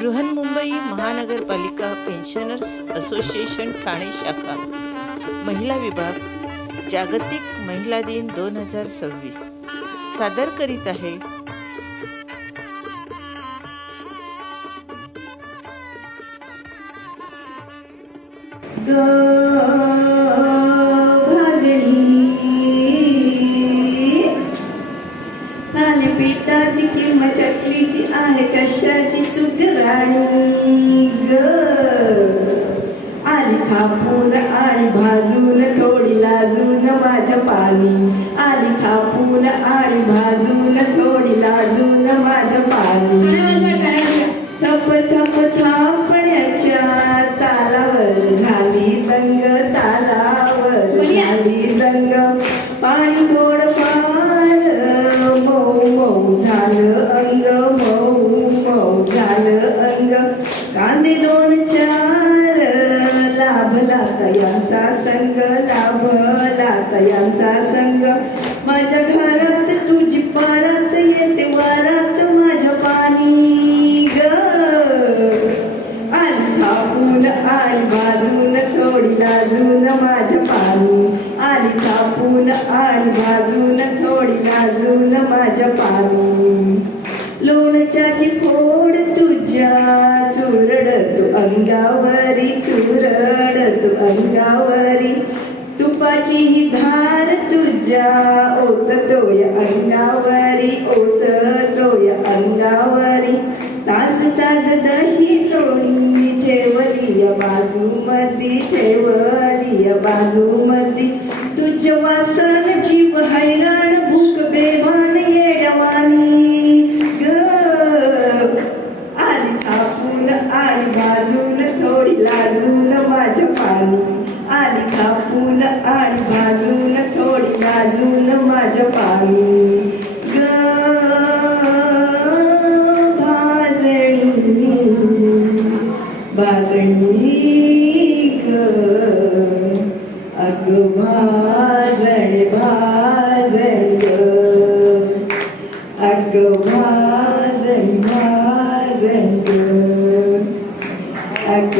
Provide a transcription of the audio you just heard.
बृहन्मुंबई महानगरपालिका pensioners association Thane शाखा महिला विभाग जागतिक महिला दिन 2026 सादर करीत आहे पिठाची किंवा चकलीची आहे कशाची तू राणी ग आली थापून आणि भाजून थोडी लाजून माझ्या पाणी आली थापून आणि भाजून थोडी लाजून माझ्या पाणी थप थप थापण्याच्या तालावर झाली दंग तालावर झाली दंग पाणी थोडंफार मऊ मऊ झालं अंग मऊ मऊ झालं अंग कांदे 2-4 लाभला तयांचा संग लाभला तयांचा संग माझ्या घरात तुझी परत येते वरात माझ्या पाणी ग आली थापून आणि भाजून थोडी लाजून माझ्या पाणी आली थापून आणि भाजून थोडी लाजून माझ्या पाणी लोणच्याची फोड तुझ्या चुरड तू अंगावरी चुरड तू अंगावरी तुपाची ही धार तुझ्या ओततोय अंगावरी ओततोय अंगावरी ताज ताज दही लोणी ठेवली बाजूमध्ये ठेवली बाजूमध्ये तुझ्या वासन जीव हैराण भूक बेभान येड्यावानी ग आली थापून आणि भाजून थोडी लाजून माझ्या पाणी आली थापून आणि भाजून थोडी लाजून माझ्या पाणी ग भाजणी ग अग भाजण भाजण ग अग भाजण भाजण ग अग